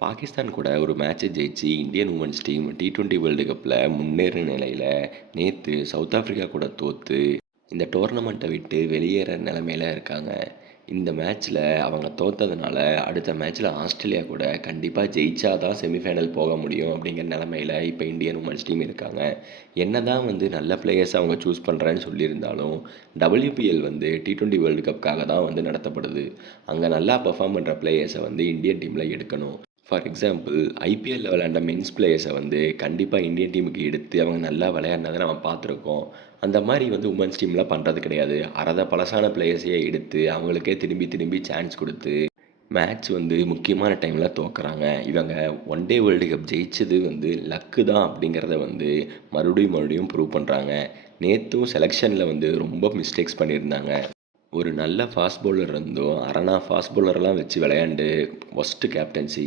பாகிஸ்தான் கூட ஒரு மேட்சை ஜெயிச்சு Indian women's team T20 world கப்பில் முன்னேற நிலையில் நேற்று சவுத் ஆஃப்ரிக்கா கூட தோற்று இந்த டோர்னமெண்ட்டை விட்டு வெளியேற நிலமையில இருக்காங்க. இந்த மேட்ச்சில் அவங்க தோத்ததுனால அடுத்த மேட்ச்சில் ஆஸ்திரேலியா கூட கண்டிப்பாக ஜெயிச்சா தான் செமிஃபைனல் போக முடியும் அப்படிங்கிற நிலமையில இப்போ இந்தியன் உமன்ஸ் டீம் இருக்காங்க. என்ன தான் நல்ல பிளேயர்ஸ் அவங்க சூஸ் பண்ணுறேன்னு சொல்லியிருந்தாலும் WPL T20 வேர்ல்டு கப்புக்காக தான் நடத்தப்படுது. அங்கே நல்லா பெர்ஃபார்ம் பண்ணுற பிளேயர்ஸை இந்தியன் டீமில் எடுக்கணும். ஃபார் எக்ஸாம்பிள் ஐபிஎல்லில் விளையாண்ட மென்ஸ் பிளேயர்ஸை கண்டிப்பாக இந்தியன் டீமுக்கு எடுத்து அவங்க நல்லா விளையாடினதை நம்ம பார்த்துருக்கோம். அந்த மாதிரி உமன்ஸ் டீமில் பண்ணுறது கிடையாது. பழசான பிளேயர்ஸையே எடுத்து அவங்களுக்கே திரும்பி திரும்பி சான்ஸ் கொடுத்து மேட்ச் முக்கியமான டைமில் தோக்குறாங்க. இவங்க ஒன் டே வேர்ல்டு கப் ஜெயிச்சது லக்கு தான் அப்படிங்கிறத மறுபடியும் மறுபடியும் ப்ரூவ் பண்ணுறாங்க. நேற்றும் செலெக்ஷனில் ரொம்ப மிஸ்டேக்ஸ் பண்ணியிருந்தாங்க. ஒரு நல்ல ஃபாஸ்ட் பவுலர் இருந்தும் அரணா ஃபாஸ்ட் பவுலர்லாம் வச்சு விளையாண்டு ஒஸ்ட்டு கேப்டன்சி.